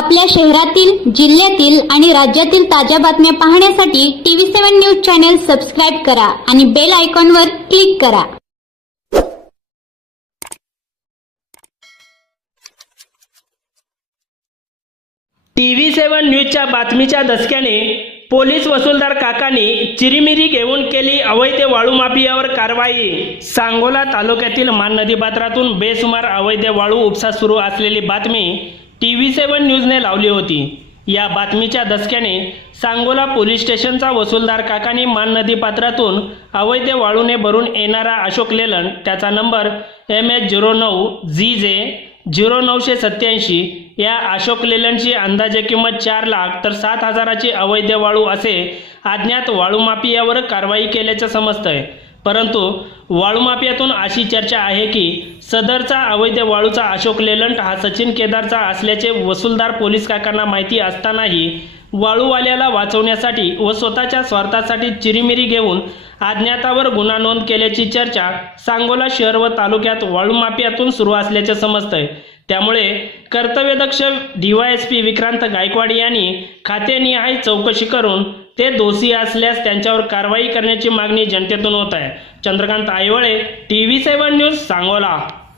आपल्या शहरातील जिल्ह्यातील आणि राज्यातील ताज्या बातम्या पाहण्यासाठी TV seven news channel subscribe करा आणि बेल आयकॉनवर क्लिक करा. टीव्ही सेव्हन सेवन न्यूजच्या बातमीच्या दसक्याने पोलीस वसूलदार काकांनी चिरीमिरी घेऊन केली अवैध वाळू माफियावर कारवाई. सांगोला तालुक्यातील मान नदी पात्रातून बेसुमार अवैध वाळू उपसा सुरू असलेली बातमी टी व्ही सेवन न्यूजने लावली होती. या बातमीच्या दसक्याने सांगोला पोलीस स्टेशनचा वसूलदार काकाने मान नदी पात्रातून अवैध वाळूने भरून येणारा अशोक लेलन त्याचा नंबर एम एच झिरो नऊ झी जे झिरो नऊशे सत्याऐंशी. या अशोक लेलनची अंदाजे किंमत चार लाख तर सात हजाराची अवैध वाळू असे अज्ञात वाळू माफियावर कारवाई केल्याचं समजतंय. परंतु वाळूमाफियातून अशी चर्चा आहे की सदरचा अवैध वाळूचा अशोक लेलंट हा सचिन केदारचा असल्याचे वसूलदार पोलीस काकांना माहिती असतानाही वाळूवाल्याला वाचवण्यासाठी व स्वतःच्या स्वार्थासाठी चिरीमिरी घेऊन अज्ञातावर गुन्हा नोंद केल्याची चर्चा सांगोला शहर व तालुक्यात वाळूमाफियातून सुरू असल्याचे समजतंय. त्यामुळे कर्तव्यदक्ष डीवायएसपी विक्रांत गायकवाड यांनी खातेनिहाय चौकशी करून ते दोषी असल्यास त्यांच्यावर कारवाई करण्याची मागणी जनतेतून होत आहे. Chandrakant Aywale T V seven news Sangola.